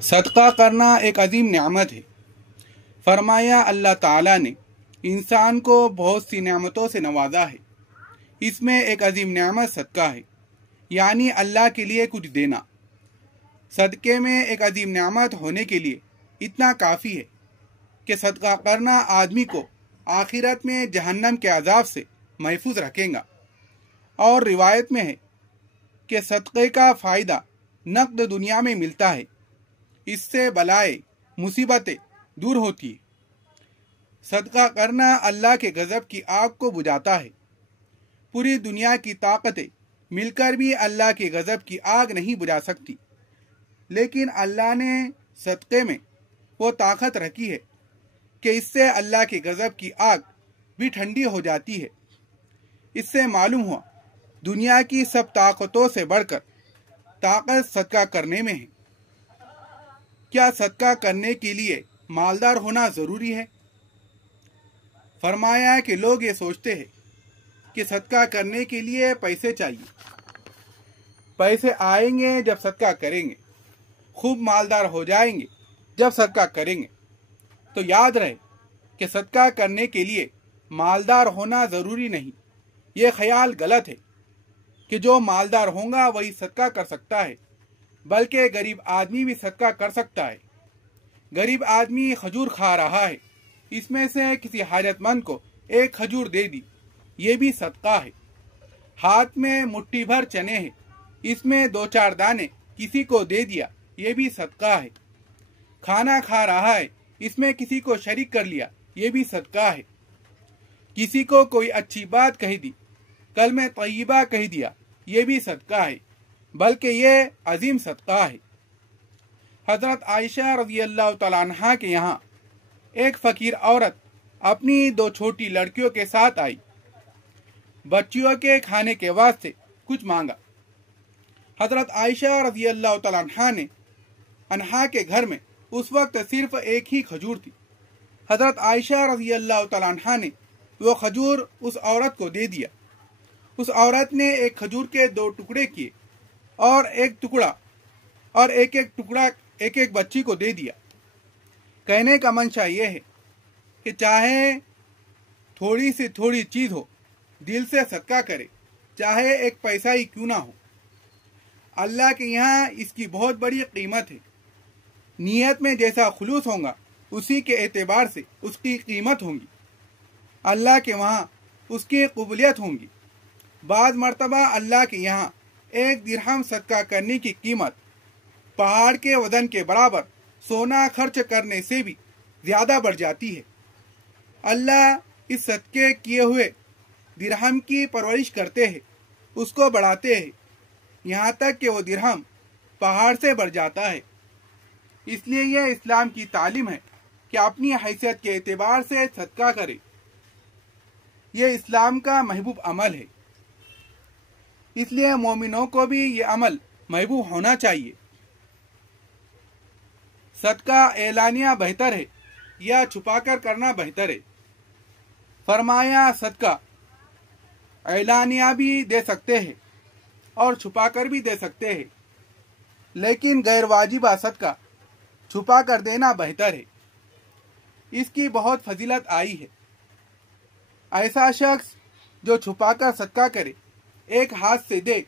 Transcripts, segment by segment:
صدقہ کرنا ایک عظیم نعمت ہے۔ فرمایا اللہ تعالیٰ نے انسان کو بہت سی نعمتوں سے نوازا ہے، اس میں ایک عظیم نعمت صدقہ ہے، یعنی اللہ کے لیے کچھ دینا۔ صدقے میں ایک عظیم نعمت ہونے کے لیے اتنا کافی ہے کہ صدقہ کرنا آدمی کو آخرت میں جہنم کے عذاب سے محفوظ رکھے گا۔ اور روایت میں ہے کہ صدقے کا فائدہ نقد دنیا میں ملتا ہے، اس سے بلائیں مصیبتیں دور ہوتی ہیں۔ صدقہ کرنا اللہ کے غضب کی آگ کو بجھاتا ہے۔ پوری دنیا کی طاقتیں مل کر بھی اللہ کے غضب کی آگ نہیں بجھا سکتی، لیکن اللہ نے صدقے میں وہ طاقت رکھی ہے کہ اس سے اللہ کے غضب کی آگ بھی ٹھنڈی ہو جاتی ہے۔ اس سے معلوم ہوا دنیا کی سب طاقتوں سے بڑھ کر طاقت صدقہ کرنے میں ہے۔ کیا صدقہ کرنے کے لیے مالدار ہونا ضروری ہے؟ فرمایا کہ لوگ یہ سوچتے ہیں کہ صدقہ کرنے کے لیے پیسے چاہیے، پیسے آئیں گے جب صدقہ کریں گے، خوب مالدار ہو جائیں گے جب صدقہ کریں گے۔ تو یاد رہے کہ صدقہ کرنے کے لیے مالدار ہونا ضروری نہیں۔ یہ خیال غلط ہے کہ جو مالدار ہوگا وہی صدقہ کر سکتا ہے، بلکہ غریب آدمی بھی صدقہ کر سکتا ہے۔ غریب آدمی کھجور کھا رہا ہے، اس میں سے کسی حاجت مند کو ایک کھجور دے دی، یہ بھی صدقہ ہے۔ ہاتھ میں مٹھی بھر چنے ہیں، اس میں 2-4 دانے کسی کو دے دیا، یہ بھی صدقہ ہے۔ کھانا کھا رہا ہے، اس میں کسی کو شریک کر لیا، یہ بھی صدقہ ہے۔ کسی کو کوئی اچھی بات کہہ دی، کلمہ طیبہ کہہ دیا، یہ بھی صدقہ ہے، بلکہ یہ عظیم صدقہ ہے۔ حضرت عائشہ رضی اللہ تعالیٰ عنہ کے یہاں ایک فقیر عورت اپنی 2 چھوٹی لڑکیوں کے ساتھ آئی، بچیوں کے کھانے کے واسطے کچھ مانگا۔ حضرت عائشہ رضی اللہ تعالیٰ عنہ کے گھر میں اس وقت صرف ایک ہی کھجور تھی۔ حضرت عائشہ رضی اللہ تعالیٰ عنہ نے وہ کھجور اس عورت کو دے دیا۔ اس عورت نے ایک کھجور کے 2 ٹکڑے کیے اور ایک ایک بچی کو دے دیا۔ کہنے کا منشا یہ ہے کہ چاہے تھوڑی سی تھوڑی چیز ہو، دل سے صدقہ کرے، چاہے ایک پیسہ ہی کیوں نہ ہو۔ اللہ کے یہاں اس کی بہت بڑی قیمت ہے۔ نیت میں جیسا خلوص ہوگا اسی کے اعتبار سے اس کی قیمت ہوگی، اللہ کے وہاں اس کی قبولیت ہوگی۔ بعض مرتبہ اللہ کے یہاں 1 درہم صدقہ کرنے کی قیمت پہاڑ کے وزن کے برابر سونا خرچ کرنے سے بھی زیادہ بڑھ جاتی ہے۔ اللہ اس صدقے کیے ہوئے درہم کی پرورش کرتے ہیں، اس کو بڑھاتے ہیں، یہاں تک کہ وہ درہم پہاڑ سے بڑھ جاتا ہے۔ اس لیے یہ اسلام کی تعلیم ہے کہ اپنی حیثیت کے اعتبار سے صدقہ کرے۔ یہ اسلام کا محبوب عمل ہے، اس لیے مومنوں کو بھی یہ عمل محبوب ہونا چاہیے۔ صدقہ اعلانیہ بہتر ہے یا چھپا کر کرنا بہتر ہے؟ فرمایا صدقہ اعلانیہ بھی دے سکتے ہیں اور چھپا کر بھی دے سکتے ہیں، لیکن غیر واجبہ صدقہ چھپا کر دینا بہتر ہے۔ اس کی بہت فضیلت آئی ہے۔ ایسا شخص جو چھپا کر صدقہ کرے، ایک ہاتھ سے دے،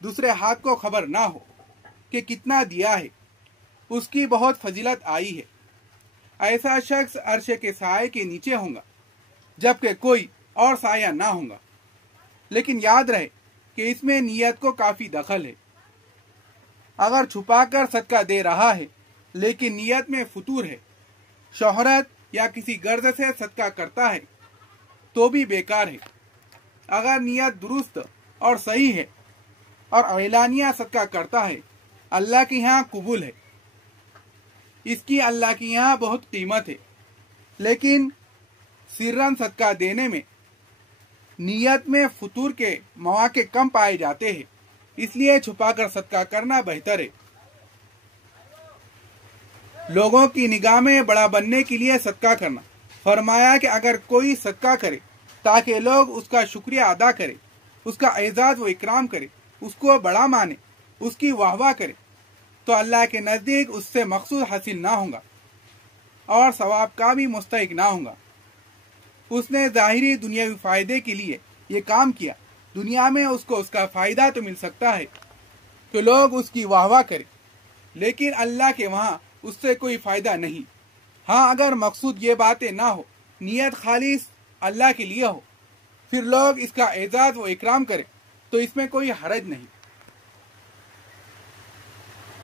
دوسرے ہاتھ کو خبر نہ ہو کہ کتنا دیا ہے، اس کی بہت فضیلت آئی ہے۔ ایسا شخص عرش کے سائے کے نیچے ہوگا جبکہ کوئی اور سایہ نہ ہوگا۔ لیکن یاد رہے کہ اس میں نیت کو کافی دخل ہے۔ اگر چھپا کر صدقہ دے رہا ہے لیکن نیت میں فتور ہے، شہرت یا کسی غرض سے صدقہ کرتا ہے تو بھی بیکار ہے۔ اگر نیت درست اور صحیح ہے اور اعلانیہ صدقہ کرتا ہے، اللہ کے یہاں قبول ہے، اس کی اللہ کے یہاں بہت قیمت ہے۔ لیکن سرًا صدقہ دینے میں نیت میں فتور کے مواقع کم پائے جاتے ہیں، اس لیے چھپا کر صدقہ کرنا بہتر ہے۔ لوگوں کی نگاہ میں بڑا بننے کے لیے صدقہ کرنا۔ فرمایا کہ اگر کوئی صدقہ کرے تاکہ لوگ اس کا شکریہ ادا کرے، اس کا اعزاز و اکرام کرے، اس کو بڑا مانے، اس کی واہ واہ کرے، تو اللہ کے نزدیک اس سے مقصود حاصل نہ ہوگا اور ثواب کا بھی مستحق نہ ہوگا۔ اس نے ظاہری دنیاوی فائدے کے لیے یہ کام کیا، دنیا میں اس کو اس کا فائدہ تو مل سکتا ہے کہ لوگ اس کی واہ واہ کریں، لیکن اللہ کے وہاں اس سے کوئی فائدہ نہیں۔ ہاں، اگر مقصود یہ باتیں نہ ہو، نیت خالص اللہ کے لیے ہو، پھر لوگ اس کا اعزاز و اکرام کریں تو اس میں کوئی حرج نہیں۔